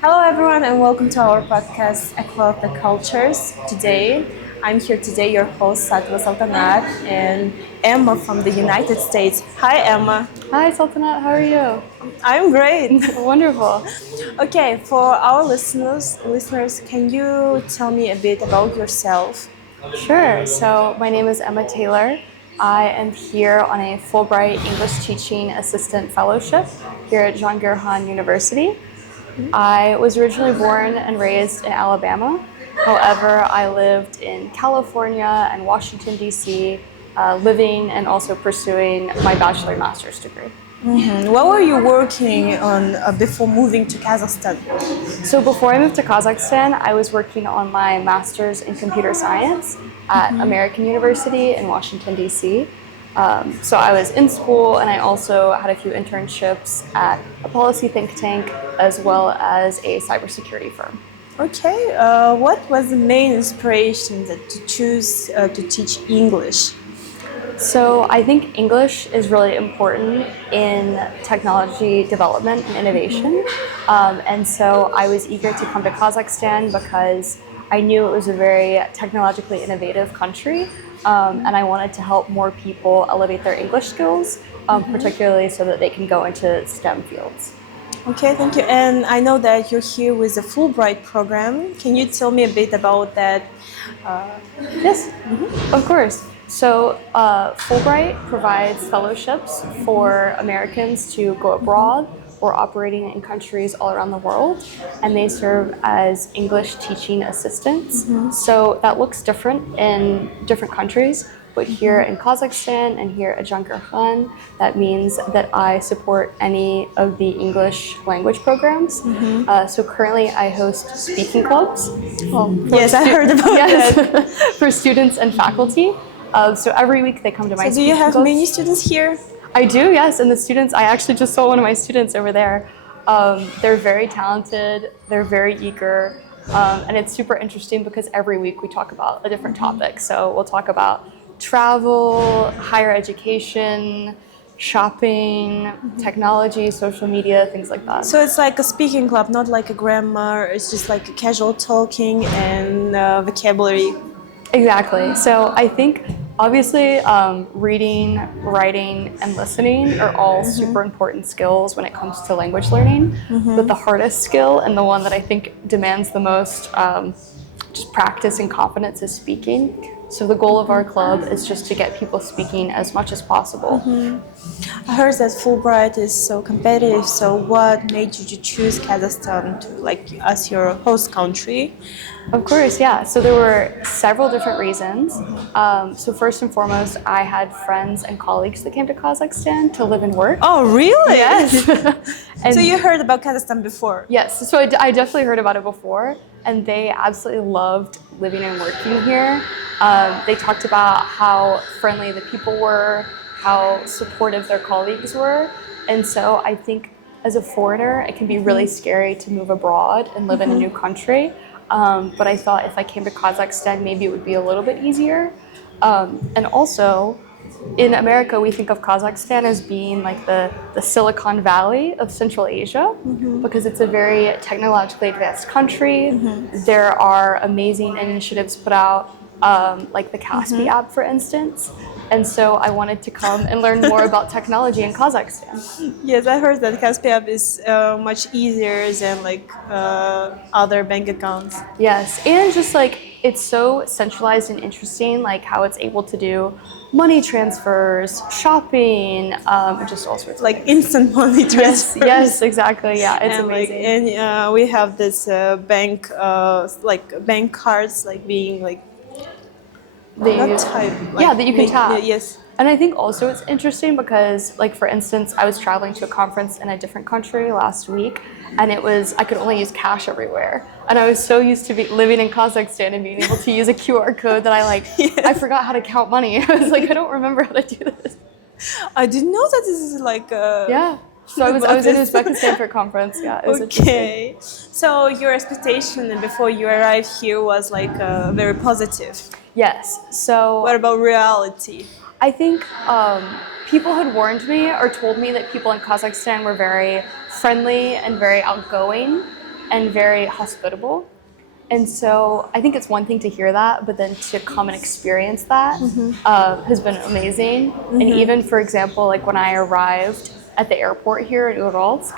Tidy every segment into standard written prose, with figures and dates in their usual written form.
Hello everyone and welcome to our podcast Across the Cultures. I'm here today, your host Satwa Saltanat and Emma from the United States. Hi Emma. Hi Sultanat, how are you? I'm great. Wonderful. Okay, for our listeners, can you tell me a bit about yourself? Sure, so my name is Emma Taylor. I am here on a Fulbright English Teaching Assistant Fellowship here at John Gerhan University. I was originally born and raised in Alabama. However, I lived in California and Washington, D.C., living and also pursuing my bachelor and master's degree. Mm-hmm. What were you working on before moving to Kazakhstan? So before I moved to Kazakhstan, I was working on my master's in computer science at American University in Washington, D.C. So I was in school and I also had a few internships at a policy think tank as well as a cybersecurity firm. Okay, what was the main inspiration to choose to teach English? So I think English is really important in technology development and innovation. And so I was eager to come to Kazakhstan because I knew it was a very technologically innovative country. And I wanted to help more people elevate their English skills, particularly so that they can go into STEM fields. Okay, thank you. And I know that you're here with the Fulbright program. Can you tell me a bit about that? Yes, of course. So Fulbright provides fellowships for Americans to go abroad or operating in countries all around the world, and they serve as English teaching assistants. So that looks different in different countries, but here in Kazakhstan and here at John Gerhan, that means that I support any of the English language programs. So currently I host speaking clubs. Yes, I heard about that. For students and faculty. So every week they come to my So do you have clubs. many students here? I do, yes. And the students, I actually just saw one of my students over there. They're very talented, they're very eager, and it's super interesting because every week we talk about a different topic. So we'll talk about travel, higher education, shopping, technology, social media, things like that. So it's like a speaking club, not like a grammar, it's just like a casual talking and vocabulary. Exactly. So I think obviously reading, writing, and listening are all super important skills when it comes to language learning. But the hardest skill and the one that I think demands the most just practice and confidence is speaking. So the goal of our club is just to get people speaking as much as possible. I heard that Fulbright is so competitive. So what made you to choose Kazakhstan as your host country? Of course, yeah. So there were several different reasons. So first and foremost, I had friends and colleagues that came to Kazakhstan to live and work. Oh, really? Yes. And so you heard about Kazakhstan before? Yes. So I definitely heard about it before, and they absolutely loved living and working here. They talked about how friendly the people were, how supportive their colleagues were. And so I think as a foreigner, it can be really scary to move abroad and live in a new country. But I thought if I came to Kazakhstan, maybe it would be a little bit easier. And also, in America, we think of Kazakhstan as being like the Silicon Valley of Central Asia, because it's a very technologically advanced country. There are amazing initiatives put out, like the Kaspi app, for instance. And so I wanted to come and learn more about technology in Kazakhstan. Yes, I heard that Kaspi app is much easier than other bank accounts. Yes, and just it's so centralized and interesting, how it's able to do money transfers, shopping, and just all sorts of things. Instant money transfers. Yes, exactly. Yeah, it's and amazing. And we have this bank cards being not type. That you can tap. Yes. And I think also it's interesting because, for instance, I was traveling to a conference in a different country last week, and I could only use cash everywhere. And I was so used to living in Kazakhstan and being able to use a QR code that I forgot how to count money. I was I don't remember how to do this. I didn't know that this is Yeah. So I was in Uzbekistan for a conference. Yeah, it was okay. interesting. So your expectation before you arrived here was very positive. Yes. So What about reality? I think people had warned me or told me that people in Kazakhstan were very friendly and very outgoing and very hospitable. And so I think it's one thing to hear that, but then to come and experience that has been amazing. And even, for example, like when I arrived at the airport here in Uralsk,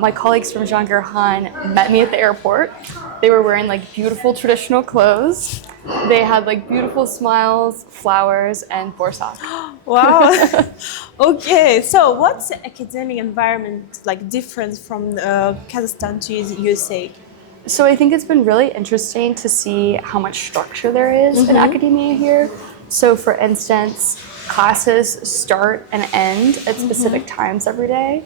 my colleagues from Jangirhan met me at the airport. They were wearing like beautiful traditional clothes. They had like beautiful smiles, flowers, and borsak. Wow. Okay, so what's the academic environment like different from Kazakhstan to USA? So I think it's been really interesting to see how much structure there is in academia here. So for instance, classes start and end at specific times every day,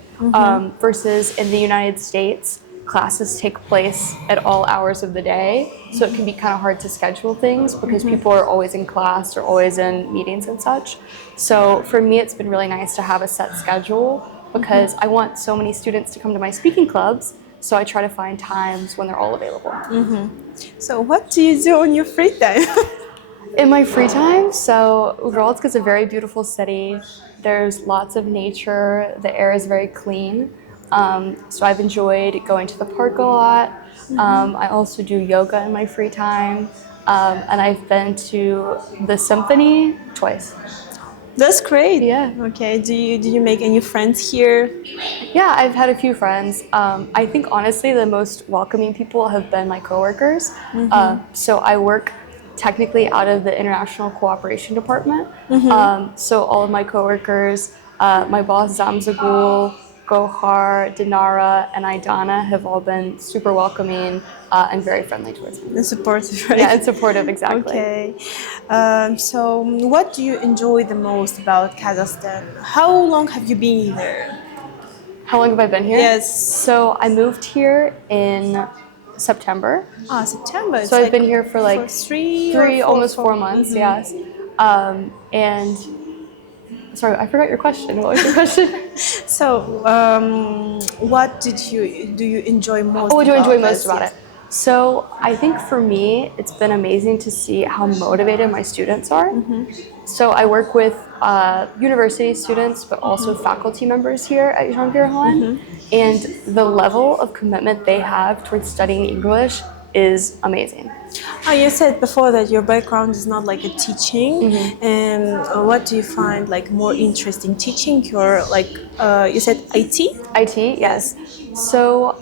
versus in the United States, classes take place at all hours of the day. So it can be kind of hard to schedule things because people are always in class or always in meetings and such. So for me, it's been really nice to have a set schedule because I want so many students to come to my speaking clubs. So I try to find times when they're all available. So what do you do on your free time? In my free time, so Uralsk is a very beautiful city. There's lots of nature. The air is very clean. So I've enjoyed going to the park a lot. I also do yoga in my free time. And I've been to the symphony twice. That's great. Yeah. Okay. Do you make any friends here? Yeah, I've had a few friends. I think honestly the most welcoming people have been my coworkers. So I work technically out of the International Cooperation Department. So all of my coworkers, my boss Zamzagul, Gohar, Dinara, and Aidana have all been super welcoming and very friendly towards me. And supportive, right? Yeah, and supportive, exactly. Okay. So what do you enjoy the most about Kazakhstan? How long have you been there? How long have I been here? Yes. So I moved here in September. September. It's So I've been here for like almost 4 months, yes. And sorry, I forgot your question. What was your question? So, what do you enjoy most? What do I enjoy about most about it? So I think for me, it's been amazing to see how motivated my students are. So I work with university students, but also faculty members here at Jangirhan. And the level of commitment they have towards studying English is amazing. You said before that your background is not like a teaching, and what do you find like more interesting, teaching or like you said IT? IT, yes. So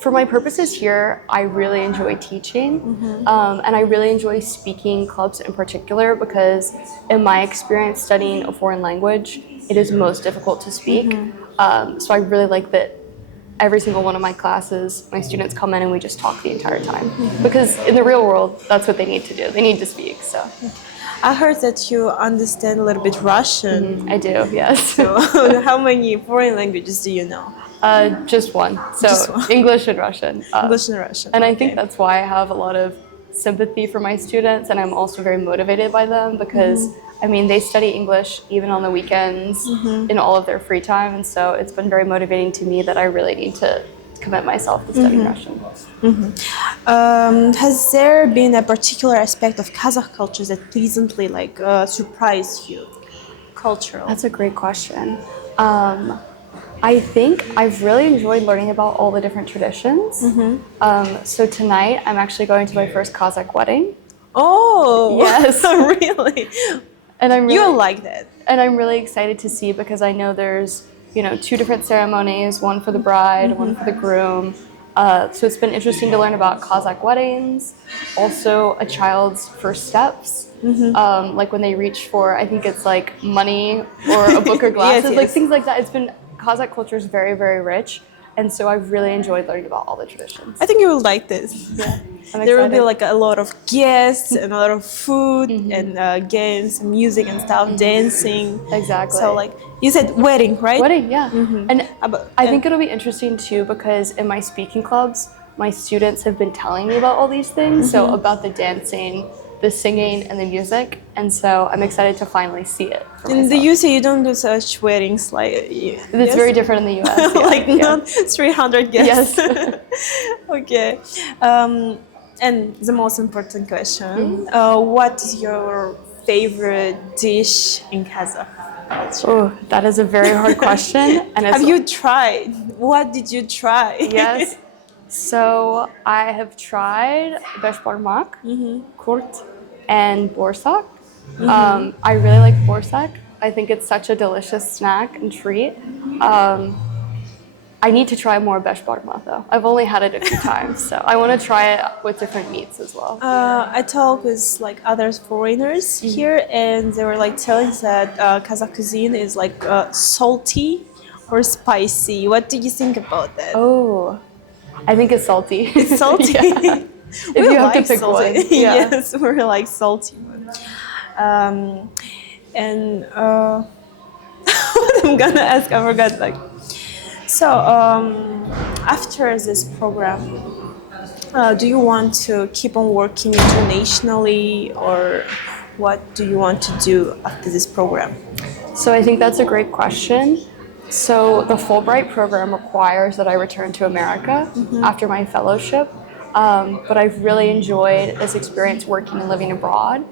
for my purposes here, I really enjoy teaching, and I really enjoy speaking clubs in particular because in my experience studying a foreign language, it is most difficult to speak. So I really like that every single one of my classes, my students come in and we just talk the entire time. Because in the real world, that's what they need to do. They need to speak, so. I heard that you understand a little bit Russian. I do, yes. So how many foreign languages do you know? Just one. So Just one. English and Russian. English and Russian. And I think that's why I have a lot of sympathy for my students, and I'm also very motivated by them because I mean, they study English even on the weekends in all of their free time, and so it's been very motivating to me that I really need to commit myself to studying Russian. Has there been a particular aspect of Kazakh culture that pleasantly like surprised you? Cultural. That's a great question. I think I've really enjoyed learning about all the different traditions. So tonight I'm actually going to my first Kazakh wedding. Oh, yes, really? And I'm really, you like that? And I'm really excited to see because I know there's 2 different ceremonies, one for the bride, one for the groom. So it's been interesting to learn about Kazakh weddings, also a child's first steps, like when they reach for, I think it's like money or a book or glasses, like things like that. Kazakh culture is very, very rich. And so I've really enjoyed learning about all the traditions. I think you will like this. Yeah, there will be like a lot of guests and a lot of food and games, and music and stuff, dancing. Exactly. So like you said, wedding, right? Wedding, yeah. And I think it'll be interesting too because in my speaking clubs, my students have been telling me about all these things. So about the dancing, the singing, and the music. And so I'm excited to finally see it. In the UK, you don't do such weddings like. It's very different in the US. Yeah, like not 300 guests. Yes. Okay. And the most important question, what is your favorite dish in Kazakh culture? Oh, that is a very hard question. And Have you tried? What did you try? Yes. So I have tried beshbarmak, kurt, and borsak. I really like borsak. I think it's such a delicious snack and treat. I need to try more beshbarmak though. I've only had it a few times, so I want to try it with different meats as well. I talked with like other foreigners here, and they were like telling that Kazakh cuisine is like salty or spicy. What do you think about that? Oh, I think it's salty. It's salty. Yeah. If you have to pick salty. one. Yeah. Yes, we're like salty. And what I'm gonna ask, I forgot. Like, so after this program, do you want to keep on working internationally, or what do you want to do after this program? So I think that's a great question. So the Fulbright program requires that I return to America after my fellowship. But I've really enjoyed this experience working and living abroad.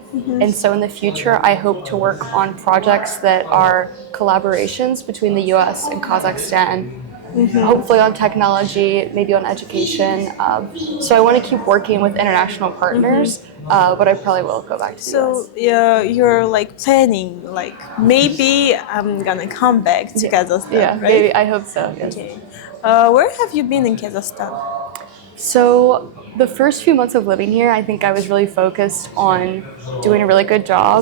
And so in the future, I hope to work on projects that are collaborations between the US and Kazakhstan, hopefully on technology, maybe on education. So I want to keep working with international partners, but I probably will go back to the US. So you're like planning, like maybe I'm gonna come back to Kazakhstan, Yeah, right? maybe. I hope so, yes. Okay. Where have you been in Kazakhstan? So the first few months of living here, I think I was really focused on doing a really good job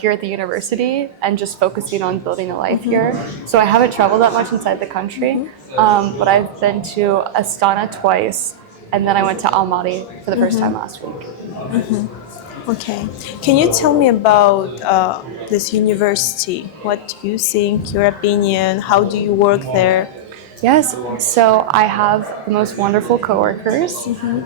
here at the university and just focusing on building a life here. So I haven't traveled that much inside the country, but I've been to Astana twice, and then I went to Almaty for the first time last week. Okay. Can you tell me about this university? What do you think, your opinion? How do you work there? Yes, so I have the most wonderful coworkers.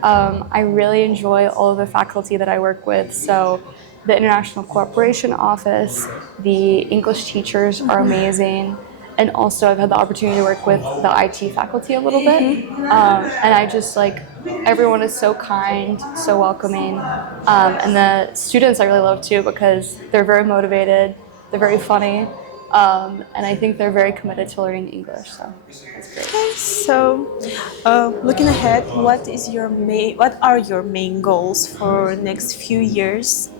I really enjoy all of the faculty that I work with. So the International Cooperation Office, the English teachers are amazing. And also I've had the opportunity to work with the IT faculty a little bit. And I just like, everyone is so kind, so welcoming. And the students I really love too because they're very motivated, they're very funny. And I think they're very committed to learning English, so that's great. Okay, so looking ahead, what are your main goals for next few years?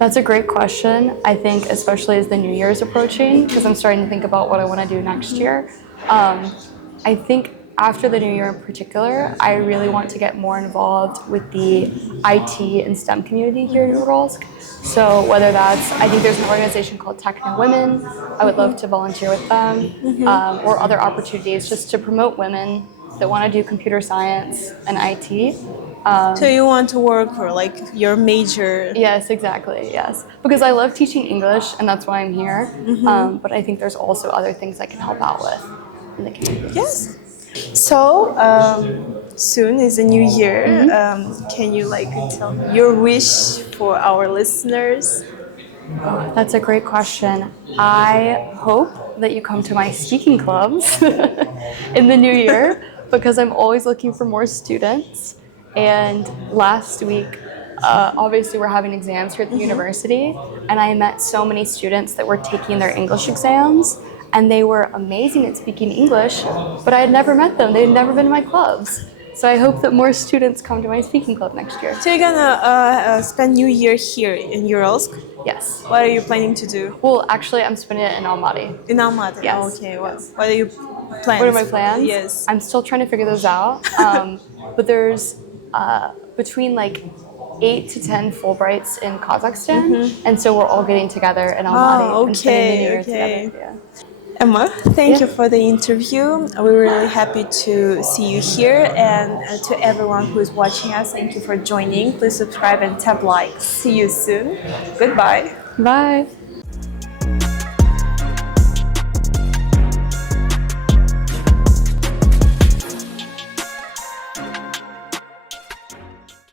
That's a great question. I think especially as the new year is approaching, because I'm starting to think about what I want to do next year. I think after the new year in particular, I really want to get more involved with the IT and STEM community here in Uralsk. So whether that's, I think there's an organization called Techno Women, I would love to volunteer with them, or other opportunities just to promote women that want to do computer science and IT. So you want to work for like your major? Yes, exactly, yes. Because I love teaching English and that's why I'm here, but I think there's also other things I can help out with in the community. Yes. So soon is a new year. Can you like tell me your wish for our listeners? That's a great question. I hope that you come to my speaking clubs in the new year because I'm always looking for more students. And last week, obviously we're having exams here at the university, and I met so many students that were taking their English exams. And they were amazing at speaking English, but I had never met them. They had never been to my clubs. So I hope that more students come to my speaking club next year. So you're gonna spend New Year here in Uralsk? Yes. What are you planning to do? Well, actually, I'm spending it in Almaty. In Almaty? Yes. Oh, okay. Yes. What are your plans? What are my plans? Yes. I'm still trying to figure those out. But there's between like 8 to 10 Fulbrights in Kazakhstan, and so we're all getting together in Almaty and spending the New Year together. Yeah. Emma, thank you for the interview. We're really happy to see you here, and to everyone who is watching us, thank you for joining. Please subscribe and tap like. See you soon. Goodbye. Bye.